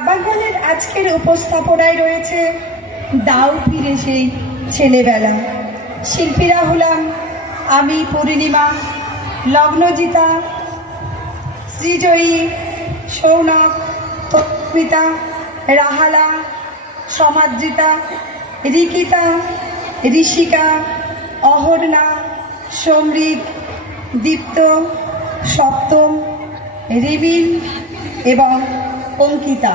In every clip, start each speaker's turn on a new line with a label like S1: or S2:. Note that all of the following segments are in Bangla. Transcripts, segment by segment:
S1: আব্বাগানের আজকের উপস্থাপনায় রয়েছে দাও ফিরে সেই ছেলেবেলা। শিল্পীরা হলাম আমি, পূর্ণিমা, লগ্নজিতা, শ্রীজয়ী, সৌনক তৎমিতা রাহালা সমাদ্রিতা রিকিতা, ঋষিকা অহর্ণা সমৃদ্ধ দীপ্ত, সপ্তম রিবিন এবং অঙ্কিতা।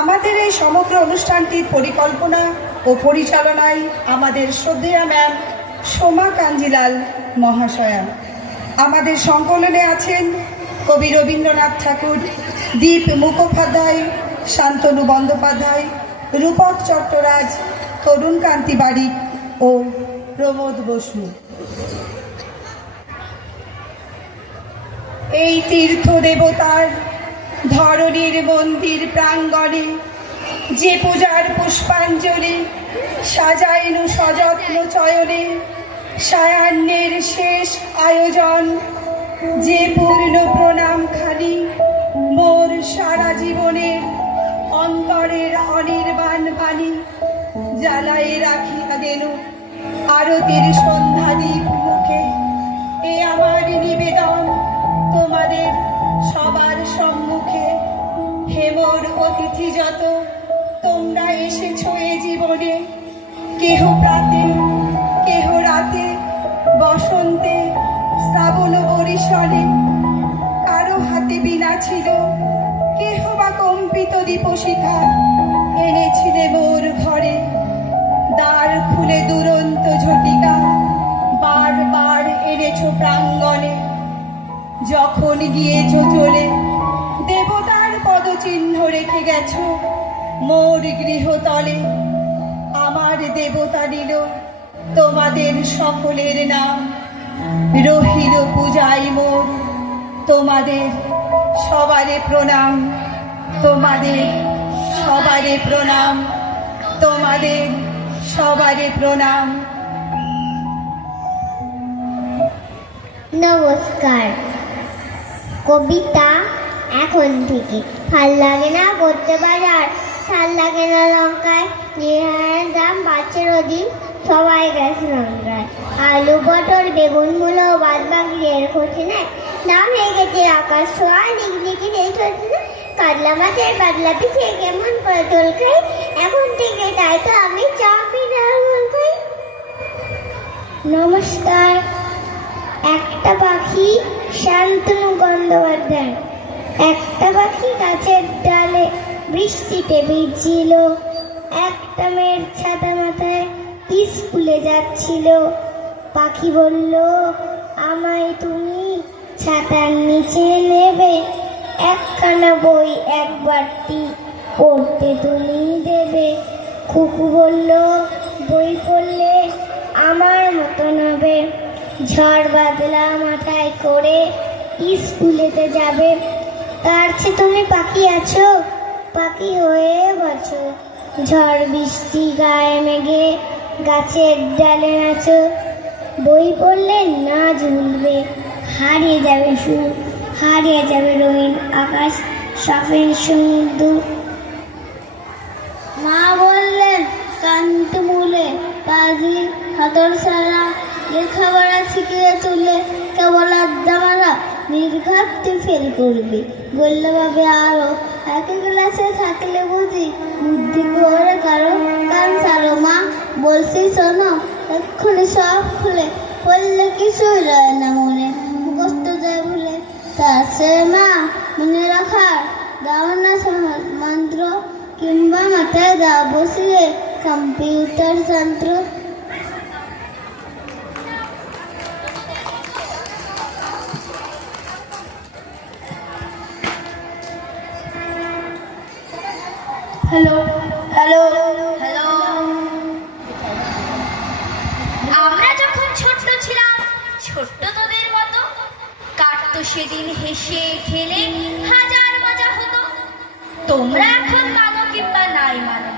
S1: আমাদের এই সমগ্র অনুষ্ঠানটির পরিকল্পনা ও পরিচালনায় আমাদের শ্রদ্ধেয়া ম্যাম সোমা কাঞ্জিলাল মহাশয়া। আমাদের সংকলনে আছেন কবি রবীন্দ্রনাথ ঠাকুর, দীপ মুখোপাধ্যায়, শান্তনু বন্দ্যোপাধ্যায়, রূপক চট্টরাজ, তরুণ কান্তি বারিক ও প্রমোদ বসু। এই তীর্থ দেবতার ধরণীর মন্দির প্রাঙ্গণে যে পূজার পুষ্পাঞ্জলি সাজাইনু সযত্ন চয়নে সায়ান্নের শেষ আয়োজন, যে পূর্ণ প্রণাম খালি মোর সারা জীবনের অন্তরের অনির্বাণ বাণী জ্বালায়ে রাখিয়া গেল আরতির সন্ধ্যা দ্বীপ মুখে এ আমার নিবেদন। তোমাদের সবার সম্মুখে হেমর অতিথি যত, তোমরা এসেছ এ জীবনে। কেহ প্রাতে, কেহ রাতে, বসন্তে, শ্রাবণ বরিশনে কারও হাতে বিনা ছিল, কেহ বা কম্পিত দীপশিখা এনেছিলে মোর ঘরে। দ্বার খুলে দুরন্ত ঝটিকা, বারবার এনেছ প্রাঙ্গণে। যখন গিয়েছ চলে, দেবতার পদচিহ্ন রেখে গেছো মোর গৃহতলে। আমার দেবতা নিল তোমাদের সকলের নাম। রহিল পূজাই মোর, তোমাদের সবারে প্রণাম। তোমাদের সবারে প্রণাম। তোমাদের সবারে প্রণাম।
S2: নমস্কার। কবিতা এখন থেকে। ভালো লাগে না করতে বাজার সাল লাগে না লঙ্কায়। নিহারের দাম বাড়ছে রোদিন, সবাই গেছে লঙ্কায়। আলু, পটল, বেগুন, মূলো, বাদ বাকি এর করছে না। দাম হয়ে গেছে আকাশ ছোঁয়া লিখলিখি নেই চলছে না। কাতলা মাছের পাতলা পিছিয়ে কেমন করে তোল খাই এখন থেকে তাই তো আমি চাউমিন আর নমস্কার। একটা পাখি শান্তনু গন্ধবর্ধন। একটা পাখি গাছের ডালে বৃষ্টিতে ভিজছিল। একটা মেয়ের ছাতা মাথায় স্কুলে যাচ্ছিল। পাখি বলল, আমায় তুমি ছাতার নিচে নেবে। একখানা বই একবারটি পড়তে তুমি দেবে। কুকু বলল, বই পড়লে আমার মতন হবে। ঝড় বাদলা মাথায় করে স্কুলেতে যাবে। তার চেয়ে তুমি পাখি আছো? পাখি হয়ে বছো ঝড় বৃষ্টি গায়ে মেঘে গাছের ডালে নাচো। বই পড়লে না ঝুলবে, হারিয়ে যাবে সুর, হারিয়ে যাবে রঙিন আকাশ সফের সমুদ্র। মা বললেন, কান্ত মূলে পাজির হাতর সারা লেখাপড়া শিখিয়ে তুলে কেবল আড্ডা মারা নির্ঘাতটি ফেল করবি। বললে ভাবে আরও একই ক্লাসে থাকলে বুঝি বুদ্ধি করে কারও কান সারো মা। বলছি, শোনো, এক্ষুনি সব খুলে পড়লে কিছুই রয় না মনে। মুখস্থ যায় ভুলে সে মা, মনে রাখার। দাও না মন্ত্র, কিংবা মাথায় দাও। বসিয়ে কম্পিউটার যন্ত্র
S1: হ্যালো হ্যালো
S3: হ্যালো আমরা যখন ছোট্ট ছিলাম ছোট্ট তোদের মতো কাটতো সেদিন হেসে খেলে হাজার মজা হতো। তোমরা এখন মানো কিংবা নাই মানো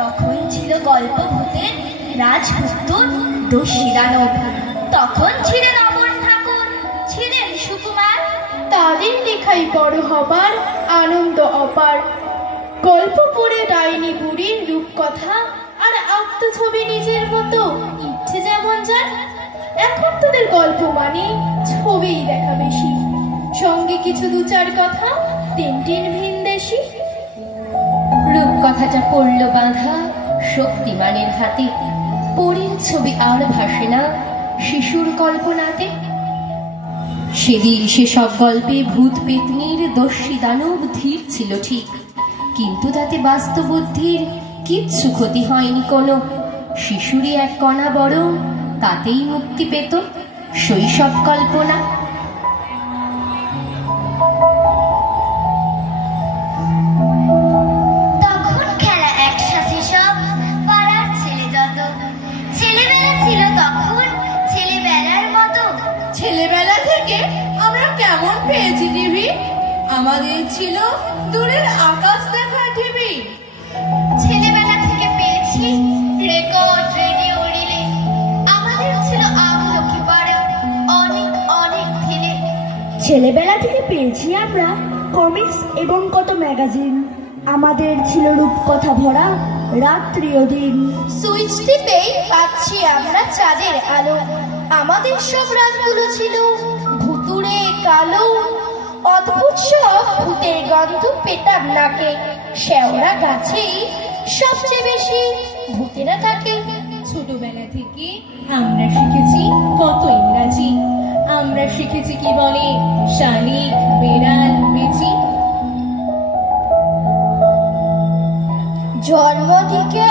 S3: তখন ছিল গল্প ভূতের রাজপুত্তর দোষিরানব তখন ছিলেন অমর ঠাকুর ছিলেন সুকুমার।
S4: তাদের লেখাই বড় হবার আনন্দ অপার। গল্প পড়ে ডাইনি বুড়ির রূপকথা আর আত্মছবি নিজের মতো, ইচ্ছে যেমন যার এখন তোদের গল্প মানে ছবিই দেখা বেশি। সঙ্গে কিছু দু চার কথা তিন তিন ভিনদেশি
S5: রূপকথাটা পড়ল বাঁধা শক্তিমানের হাতে। পরীর ছবি আর ভাসে না শিশুর কল্পনাতে। সেদিন সেসব গল্পে ভূত পেতনির দস্যি দানব ধীর ছিল ঠিক। কিন্তু তাতে বাস্তবুদ্ধির কিচ্ছু ক্ষতি হয়নি কোনো। শিশুরই এক কণা বড় তাতেই মুক্তি পেত শৈশব কল্পনা।
S4: আমাদের ছিল দূরের আকাশ দেখা টিভি
S2: ছেলেবেলা থেকে পেয়েছি রেকর্ড রেডিও রিলে আমাদের ছিল আমলকি পাড়া অনেক অনেক
S6: ছেলেবেলা থেকে পেয়েছি আমরা কমিক্স এবং কত ম্যাগাজিন। আমাদের ছিল রূপকথা ভরা রাত্রি ও দিন।
S4: সুইচ টিপেই পাচ্ছি আমরা চাঁদের আলো। আমাদের সব রাতগুলো ছিল ভুতুড়ে কালো অদ্ভুত সব ভূতের গন্ধ পেতাম নাকে। শেওড়া গাছেই সবচেয়ে বেশি ভূতেরা থাকে। ছোটবেলা থেকে আমরা শিখেছি কত ইংরাজি। আমরা শিখেছি কি বলে? শালিক, বেড়াল বেচি
S1: জন্ম থেকে